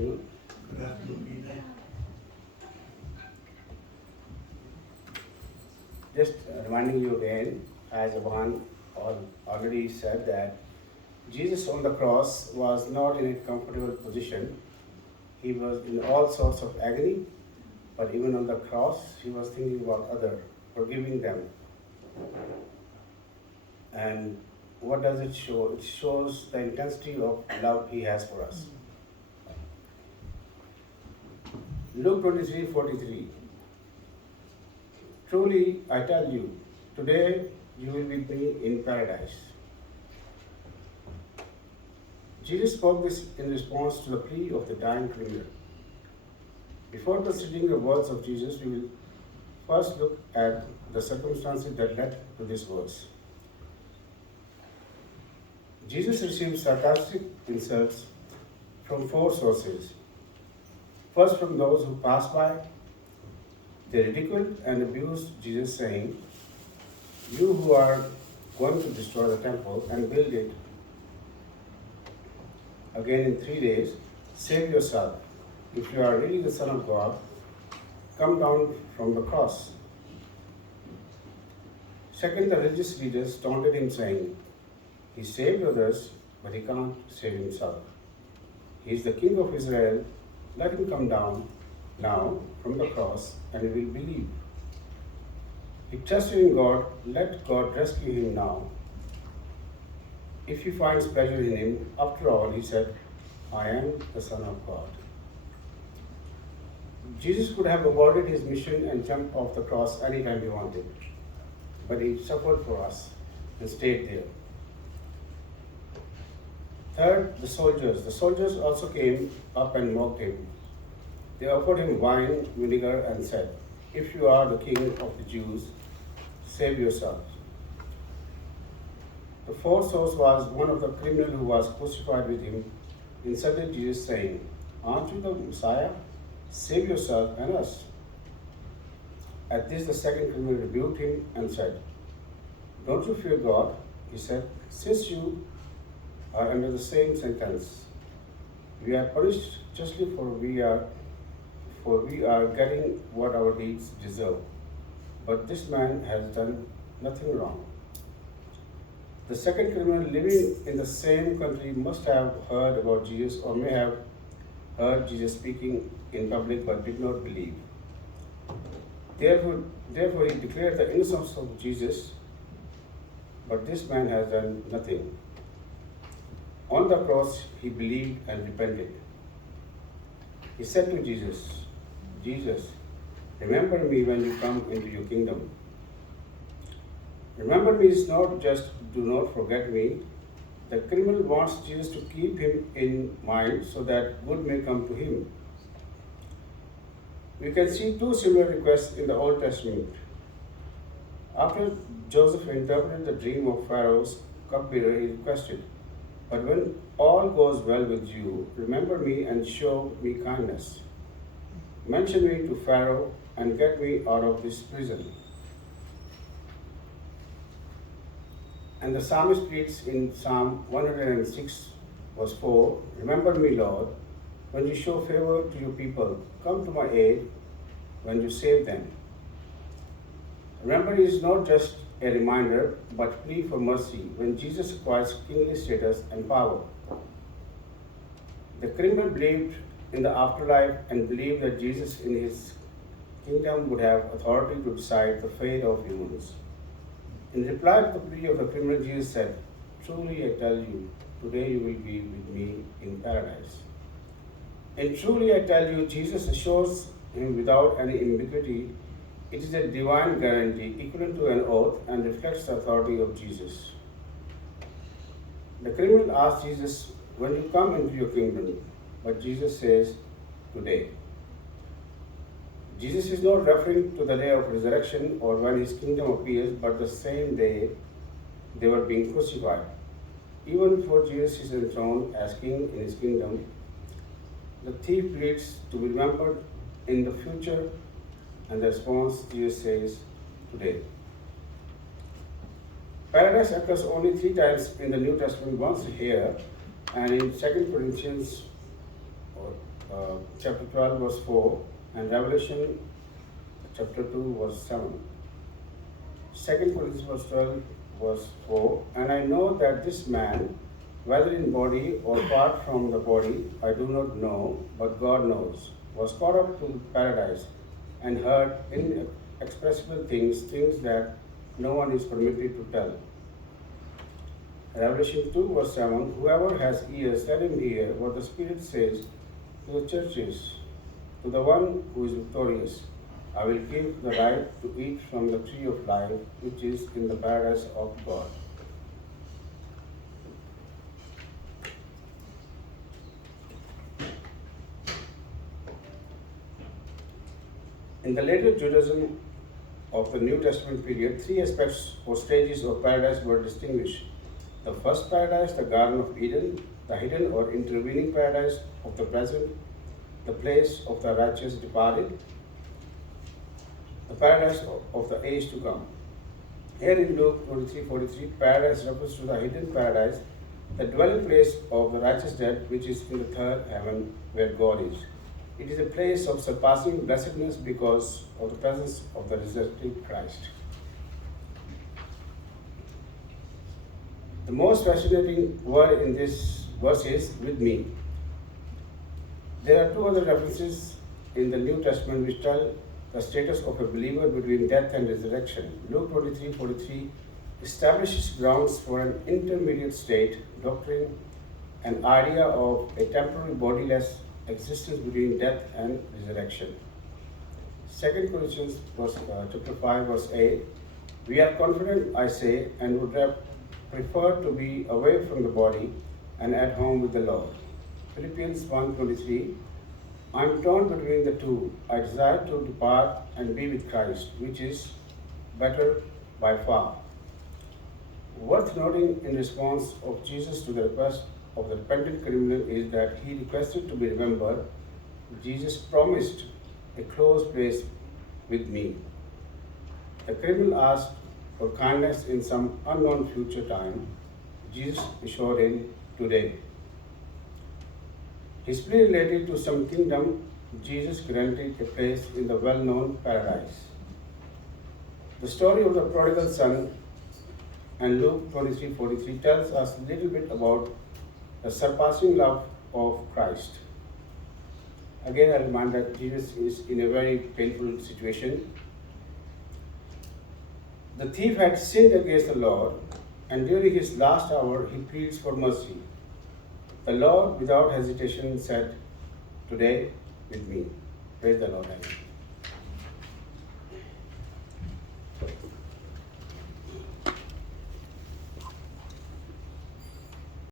afternoon. Good afternoon, Peter. Just reminding you again, as Avan already said, that Jesus on the cross was not in a comfortable position. He was in all sorts of agony, but even on the cross, he was thinking about others, forgiving them. And what does it show? It shows the intensity of love he has for us. Luke 23:43. Truly, I tell you, today you will be with me in paradise. Jesus spoke this in response to the plea of the dying criminal. Before considering the words of Jesus, we will first look at the circumstances that led to these words. Jesus received sarcastic insults from four sources. First, from those who passed by, they ridiculed and abused Jesus, saying, "You who are going to destroy the temple and build it again in 3 days, save yourself. If you are really the Son of God, come down from the cross." Second, the religious leaders taunted him, saying, "He saved others, but he can't save himself. He is the King of Israel. Let him come down now from the cross, and we will believe. He trusted in God. Let God rescue him now. If he finds pleasure in him, after all, he said, I am the Son of God." Jesus could have aborted his mission and jumped off the cross anytime he wanted, but he suffered for us and stayed there. Third, the soldiers. The soldiers also came up and mocked him. They offered him wine, vinegar, and said, "If you are the king of the Jews, save yourself." The fourth source was one of the criminals who was crucified with him, insulted Jesus, saying, "Aren't you the Messiah? Save yourself and us." At this, the second criminal rebuked him and said, "Don't you fear God?" He said, "Since you are under the same sentence, we are punished justly, for we are getting what our deeds deserve. But this man has done nothing wrong." The second criminal, living in the same country, must have heard about Jesus, or may have heard Jesus speaking in public but did not believe. Therefore, he declared the innocence of Jesus, but this man has done nothing. On the cross, he believed and repented. He said to Jesus, "Jesus, remember me when you come into your kingdom." Remember me is not just do not forget me. The criminal wants Jesus to keep him in mind so that good may come to him. We can see two similar requests in the Old Testament. After Joseph interpreted the dream of Pharaoh's cupbearer, he requested, "But when all goes well with you, remember me and show me kindness. Mention me to Pharaoh and get me out of this prison." And the psalmist reads in Psalm 106, verse 4, "Remember me, Lord, when you show favor to your people. Come to my aid when you save them." Remember is not just a reminder, but plea for mercy when Jesus acquires kingly status and power. The criminal believed in the afterlife and believed that Jesus in his kingdom would have authority to decide the fate of humans. In reply to the plea of the criminal, Jesus said, "Truly I tell you, today you will be with me in paradise." And truly I tell you, Jesus assures him without any ambiguity. It is a divine guarantee, equivalent to an oath, and reflects the authority of Jesus. The criminal asked Jesus, "When you come into your kingdom?" But Jesus says, "Today." Jesus is not referring to the day of resurrection or when his kingdom appears, but the same day they were being crucified. Even before Jesus is enthroned as king in his kingdom, the thief pleads to be remembered in the future, and the response Jesus says, "Today." Paradise occurs only 3 times in the New Testament, once here and in 2 Corinthians chapter 12, verse 4, and Revelation chapter 2, verse 7. 2 Corinthians verse 12, verse 4, and I know that this man, whether in body or apart from the body, I do not know, but God knows, was caught up to paradise and heard inexpressible things, things that no one is permitted to tell. Revelation 2, verse 7, whoever has ears, let him hear what the Spirit says to the churches. To the one who is victorious, I will give the right to eat from the tree of life, which is in the paradise of God. In the later Judaism of the New Testament period, three aspects or stages of paradise were distinguished. The first paradise, the Garden of Eden, the hidden or intervening paradise of the present, the place of the righteous departed, the paradise of the age to come. Here in Luke 23:43, paradise refers to the hidden paradise, the dwelling place of the righteous dead, which is in the third heaven where God is. It is a place of surpassing blessedness because of the presence of the resurrected Christ. The most fascinating word in this verse is with me. There are two other references in the New Testament which tell the status of a believer between death and resurrection. Luke 23:43 establishes grounds for an intermediate state doctrine, an idea of a temporary bodiless existence between death and resurrection. 2 Corinthians chapter 5, verse 8, we are confident, I say, and would have preferred to be away from the body and at home with the Lord. Philippians 1:23, I am torn between the two. I desire to depart and be with Christ, which is better by far. Worth noting in response of Jesus to the request of the repentant criminal is that he requested to be remembered. Jesus promised a close place with me. The criminal asked for kindness in some unknown future time. Jesus assured him today. His plea related to some kingdom. Jesus granted a place in the well-known paradise. The story of the prodigal son and Luke 23:43 tells us a little bit about the surpassing love of Christ. Again, I remind that Jesus is in a very painful situation. The thief had sinned against the Lord, and during his last hour, he pleads for mercy. The Lord, without hesitation, said, today with me. Praise the Lord.